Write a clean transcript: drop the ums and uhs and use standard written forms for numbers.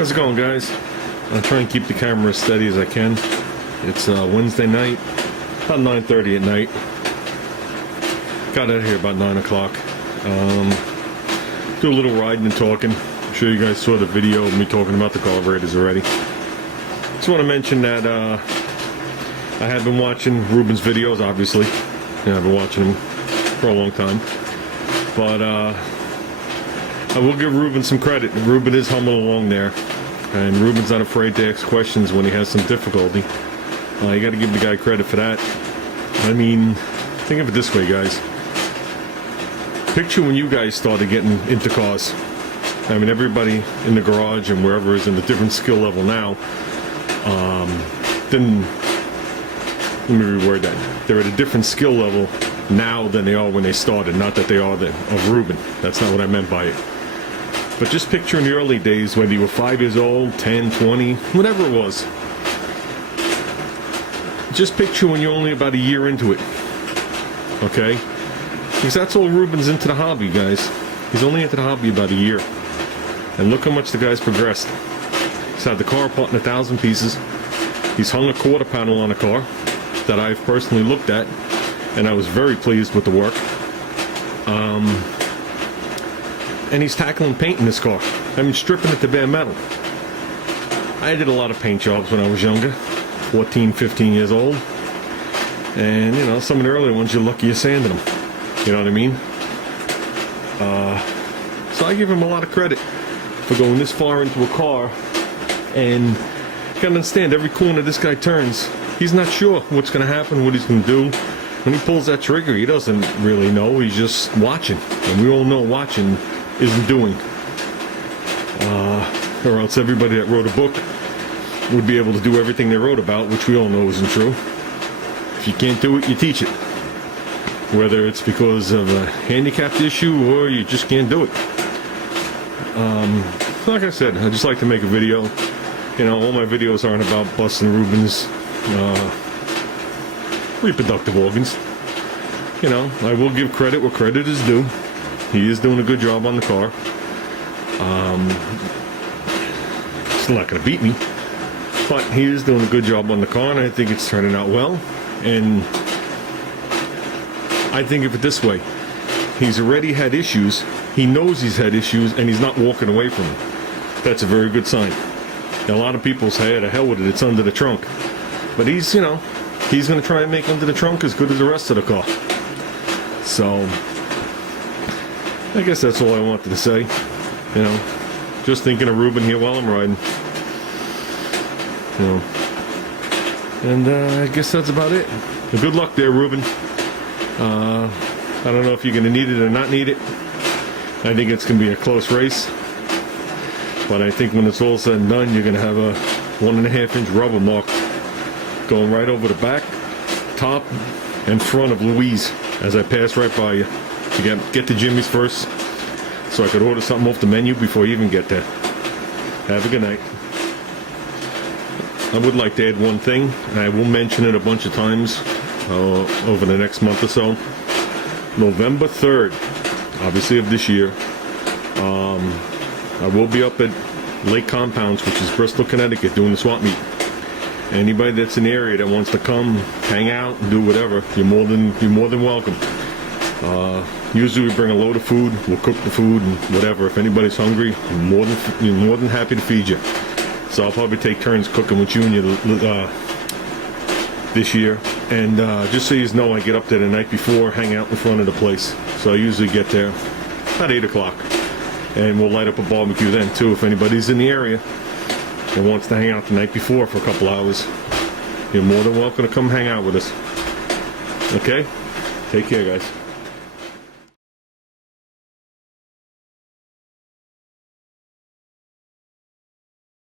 How's it going, guys? I'll try and keep the camera as steady as I can. It's Wednesday night, about 9:30 at night. Got out of here about 9 o'clock. Do a little riding and talking. I'm sure you guys saw the video of me talking about the carburetors already. Just want to mention that I have been watching Ruben's videos, obviously. I've been watching them for a long time. But I will give Ruben some credit. Ruben is humming along there. And Ruben's not afraid to ask questions when he has some difficulty. You got to give the guy credit for that. I mean, think of it this way, guys. Picture when you guys started getting into cars. I mean, everybody in the garage and wherever is in a different skill level now. Then, let me reword that. They're at a different skill level now than they are when they started. Not that they are of Ruben. That's not what I meant by it. But just picture in the early days, whether you were 5 years old, 10, 20, whatever it was. Just picture when you're only about a year into it. Okay? Because that's all Ruben's into the hobby, guys. He's only into the hobby about a year. And look how much the guy's progressed. He's had the car apart in 1,000 pieces. He's hung a quarter panel on a car that I've personally looked at. And I was very pleased with the work. And he's tackling paint in this car. I mean, stripping it to bare metal. I did a lot of paint jobs when I was younger, 14, 15 years old. And, you know, some of the earlier ones, you're lucky you're sanding them. You know what I mean? So I give him a lot of credit for going this far into a car. And you gotta understand, every corner this guy turns, he's not sure what's going to happen, what he's going to do. When he pulls that trigger, he doesn't really know. He's just watching. And we all know watching isn't doing. Or else everybody that wrote a book would be able to do everything they wrote about, which we all know isn't true. If you can't do it, you teach it. Whether it's because of a handicapped issue or you just can't do it. Like I said, I just like to make a video. You know, all my videos aren't about busting Ruben's reproductive organs. You know, I will give credit where credit is due. He is doing a good job on the car. Still not going to beat me, but he is doing a good job on the car, and I think it's turning out well. And I think of it this way: he's already had issues. He knows he's had issues, and he's not walking away from them. That's a very good sign. A lot of people say, "The hell with it, it's under the trunk," but he's, you know, he's going to try and make under the trunk as good as the rest of the car. So I guess that's all I wanted to say. You know, just thinking of Ruben here while I'm riding. You know, and I guess that's about it. Well, good luck there, Ruben. I don't know if you're going to need it or not need it. I think it's going to be a close race. But I think when it's all said and done, you're going to have a 1.5-inch rubber mark going right over the back, top, and front of Louise as I pass right by you. To get to Jimmy's first, so I could order something off the menu before you even get there. Have a good night. I would like to add one thing, and I will mention it a bunch of times over the next month or so. November 3rd, obviously of this year, I will be up at Lake Compounds, which is Bristol, Connecticut, doing the swap meet. Anybody that's in the area that wants to come, hang out, and do whatever, you're more than welcome. Usually we bring a load of food. We'll cook the food and whatever. If anybody's hungry, I'm more than happy to feed you. So I'll probably take turns cooking with Junior this year. And just so you know, I get up there the night before, hang out in front of the place. So I usually get there about 8 o'clock. And we'll light up a barbecue then too. If anybody's in the area and wants to hang out the night before for a couple hours, you're more than welcome to come hang out with us. Okay? Take care, guys.